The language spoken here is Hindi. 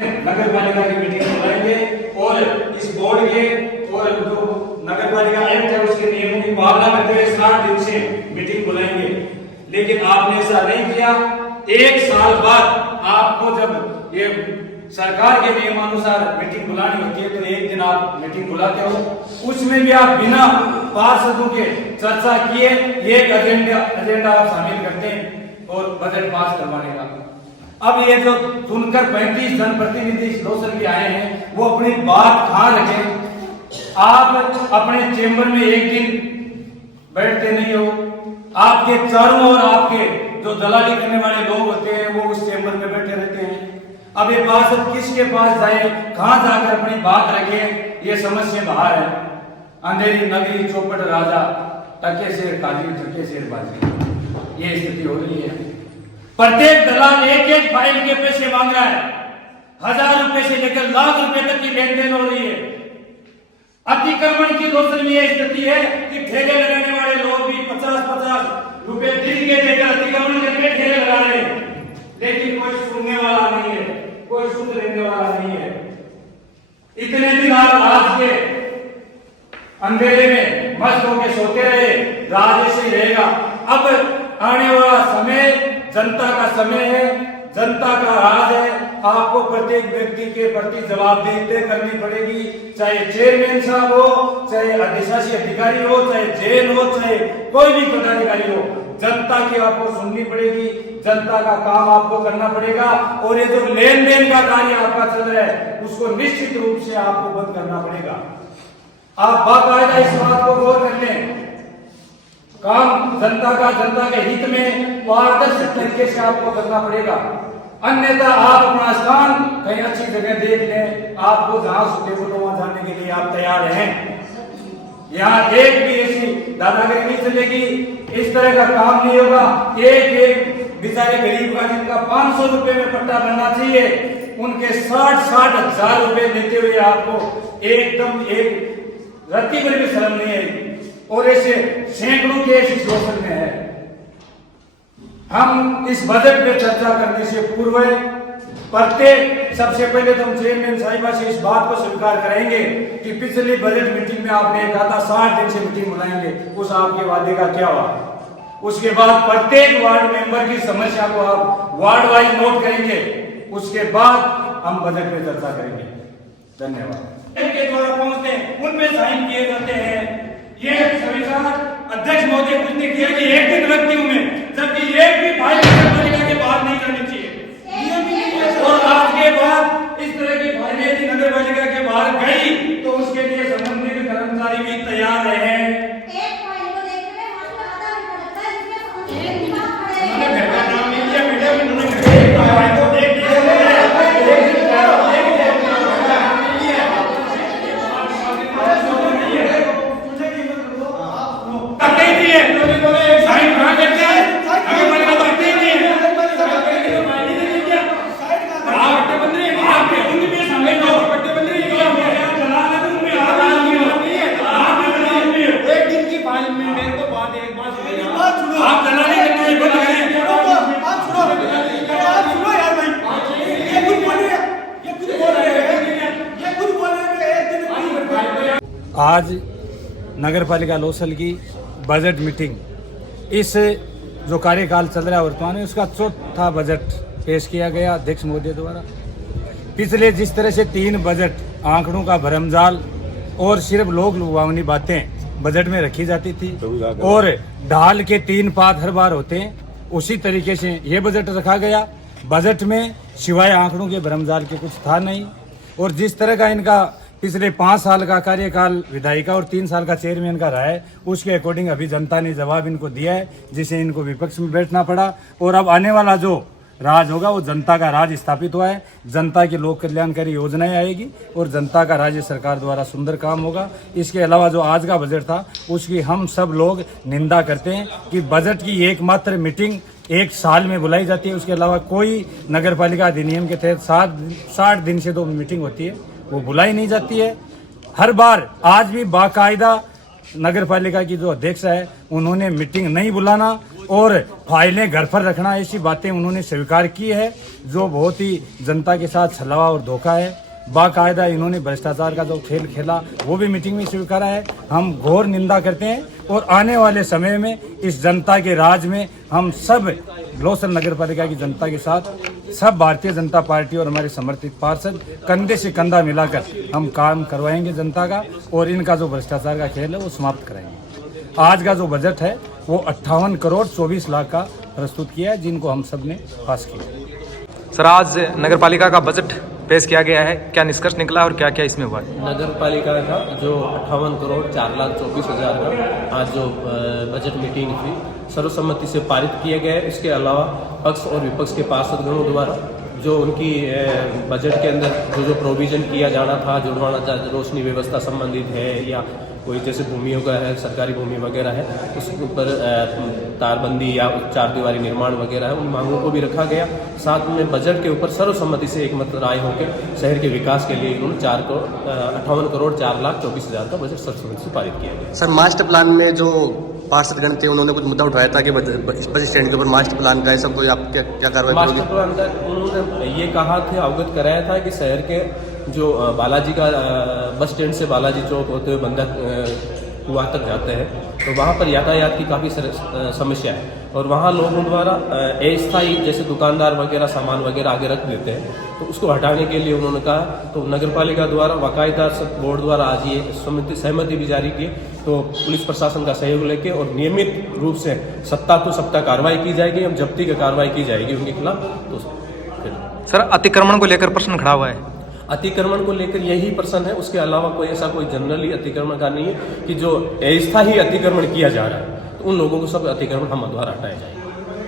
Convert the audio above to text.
नगर पालिका की मीटिंग बुलाएंगे और इस बोर्ड के और जो नगर पालिका एक्ट है उसके नियमों की पालना करते हुए 60 दिन से मीटिंग बुलाएंगे। लेकिन आपने ऐसा नहीं किया। एक साल बाद आपको जब ये सरकार के नियमानुसार मीटिंग बुलानी होती है तो एक दिन आप मीटिंग बुलाते हो, उसमें भी आप बिना पार्षदों के चर्चा किए एक एजेंडा आप शामिल करते हैं और बजट पास करवाने का। अब ये जो सुनकर 35 जनप्रतिनिधि इस लोकसभा के आए हैं वो अपनी बात कहाँ रखें। आप अपने चेंबर में एक दिन बैठते नहीं हो, आपके चारों ओर आपके जो दलाली करने वाले लोग होते हैं वो उस चेंबर में बैठे रहते हैं। अब ये पार्षद किसके पास जाए, कहां जाकर अपनी बात रखे, ये समझ से बाहर है। अंधेरी नगरी चौपट राजा टके से काजी टके से बाजी, ये स्थिति हो रही है। प्रत्येक दलाल एक एक फाइल के पैसे मांग रहा है। 1000 रुपए से लेकर लाख रुपए तक की लेन देन हो रही है। अतिक्रमण की दूसरी में यह स्थिति है कि ठेले लगाने वाले लोग भी 50-50 रुपए दिन के देकर अतिक्रमण करके ठेले लगा रहे हैं, लेकिन कोई सुनने वाला नहीं है, कोई सुन लेने वाला नहीं है। इतने दिन आप रात के अंधेरे में मस्त होकर सोते रहे, राज ऐसे ही रहेगा। अब आने वाला समय जनता का समय है, जनता का राज है। आपको प्रत्येक व्यक्ति के प्रति जवाबदेही करनी पड़ेगी, चाहे चेयरमैन साहब हो, चाहे अधिशासी अधिकारी हो, चाहे जेल हो, चाहे कोई भी पदाधिकारी हो। जनता की आपको सुननी पड़ेगी, जनता का काम आपको करना पड़ेगा। और ये जो लेन देन का कार्य आपका चल रहा है उसको निश्चित रूप से आपको बंद करना पड़ेगा। आप बाकायदा इस बात को गौर कर लें। काम जनता के हित में पारदर्शी तरीके से आपको करना पड़ेगा, अन्यथा आप अपना स्थान कहीं अच्छी जगह देख लें। आपको जहां सुटेबल हो वहां जाने के लिए आप तैयार हैं। यहाँ एक भी ऐसी दादागिरी नहीं चलेगी, इस तरह का काम नहीं होगा। एक बेचारे गरीब का जिनका 500 रुपए में पट्टा बनना चाहिए, उनके 60 हजार रुपए देते हुए आपको एकदम एक रत्ती भर भी शर्म नहीं है। और ऐसे सैकड़ों केस इस लोकसभा में है। हम इस बजट पे चर्चा करने से पूर्व प्रत्येक सबसे पहले तो हम चेयरमैन साहिबा से इस बात को स्वीकार करेंगे कि पिछली बजट मीटिंग में आपने कहा था 60 दिन से मीटिंग बुलाएंगे, उस आपके वादे का क्या हुआ। उसके बाद प्रत्येक वार्ड मेंबर की समस्या को आप वार्ड वाइज नोट करेंगे, उसके बाद हम बजट पे चर्चा करेंगे। धन्यवाद। के द्वारा पहुंचते हैं उनमें साइन किए जाते हैं। ये संविधान अध्यक्ष महोदय कुछ ने किया कि एक दिन रखती हूं मैं, जबकि एक भी फाइल नगरपालिका के बाहर नहीं करनी चाहिए। और आज के बाद इस तरह की फाइलें यदि नगरपालिका के बाहर गई तो उसके लिए संबंधित कर्मचारी भी तैयार रहे। आज नगर पालिका लोसल की बजट मीटिंग, इस जो कार्यकाल चल रहा है वर्तमान में उसका चौथा बजट पेश किया गया अध्यक्ष महोदय द्वारा। पिछले जिस तरह से 3 बजट आंकड़ों का भरमजाल और सिर्फ लोग लुभावनी बातें बजट में रखी जाती थी और ढाल के 3 पात हर बार होते हैं, उसी तरीके से ये बजट रखा गया। बजट में सिवाय आंकड़ों के भरमजाल के कुछ था नहीं। और जिस तरह का इनका पिछले 5 साल का कार्यकाल विधायिका और 3 साल का चेयरमैन का रहा है, उसके अकॉर्डिंग अभी जनता ने जवाब इनको दिया है, जिसे इनको विपक्ष में बैठना पड़ा। और अब आने वाला जो राज होगा वो जनता का राज स्थापित हुआ है, जनता की लोक कल्याणकारी योजनाएं आएगी और जनता का राज्य सरकार द्वारा सुंदर काम होगा। इसके अलावा जो आज का बजट था उसकी हम सब लोग निंदा करते हैं कि बजट की एकमात्र मीटिंग 1 साल में बुलाई जाती है, उसके अलावा कोई नगर पालिका अधिनियम के तहत 60 दिन से 2 मीटिंग होती है वो बुलाई नहीं जाती है। हर बार आज भी बाकायदा नगर पालिका की जो अध्यक्ष है उन्होंने मीटिंग नहीं बुलाना और फाइलें घर पर रखना, ऐसी बातें उन्होंने स्वीकार की है, जो बहुत ही जनता के साथ छलावा और धोखा है। बाकायदा इन्होंने भ्रष्टाचार का जो खेल खेला वो भी मीटिंग में स्वीकारा है। हम घोर निंदा करते हैं और आने वाले समय में इस जनता के राज में हम सब लोसन नगर पालिका की जनता के साथ सब भारतीय जनता पार्टी और हमारे समर्थित पार्षद कंधे से कंधा मिलाकर हम काम करवाएंगे जनता का, और इनका जो भ्रष्टाचार का खेल है वो समाप्त कराएंगे। आज का जो बजट है वो 58 करोड़ 24 लाख का प्रस्तुत किया है, जिनको हम सब ने पास किया। सर, आज नगर पालिका का बजट पेश किया गया है, क्या निष्कर्ष निकला और क्या क्या इसमें हुआ? नगर पालिका का जो 58 करोड़ 4,24,000 का आज जो बजट मीटिंग थी सर्वसम्मति से पारित किया गया है। इसके अलावा पक्ष और विपक्ष के पार्षदगणों द्वारा जो उनकी बजट के अंदर जो प्रोविजन किया जाना था, जुड़वाना रोशनी व्यवस्था संबंधित है या कोई जैसे भूमियों का है, सरकारी भूमि वगैरह है, उसके ऊपर तारबंदी या चार दीवारी निर्माण वगैरह है, उन मांगों को भी रखा गया। साथ में बजट के ऊपर सर्वसम्मति से एकमत राय होकर शहर के विकास के लिए उन्होंने 58 करोड़ 4,24,000 का बजट सर्वसम्मति से पारित किया गया। सर, मास्टर प्लान में जो पार्षदगण थे उन्होंने कुछ मुद्दा उठाया था कि बस स्टैंड के ऊपर मास्टर प्लान का ऐसा कोई आप क्या कार्रवाई करोगे? मास्टर प्लान का उन्होंने ये कहा था, अवगत कराया था कि शहर के जो बालाजी का बस स्टैंड से बालाजी चौक होते हुए बंदर कुआं तक जाते हैं, तो वहाँ पर यातायात की काफ़ी समस्या है और वहाँ लोगों द्वारा अस्थायी जैसे दुकानदार वगैरह सामान वगैरह आगे रख देते हैं, तो उसको हटाने के लिए उन्होंने कहा। तो नगर पालिका द्वारा बाकायदा बोर्ड द्वारा आज ये सहमति भी जारी की, तो पुलिस प्रशासन का सहयोग लेके और नियमित रूप से सप्ताह टू सप्ताह कार्रवाई की जाएगी, हम जब्ती की कार्रवाई की जाएगी उनके खिलाफ। तो सर, अतिक्रमण को लेकर प्रश्न खड़ा हुआ है। अतिक्रमण को लेकर यही प्रश्न है, उसके अलावा कोई ऐसा कोई जनरली अतिक्रमण का नहीं है कि जो अस्थायी अतिक्रमण किया जा रहा है, तो उन लोगों को सब अतिक्रमण हम द्वारा हटाया जाएगा।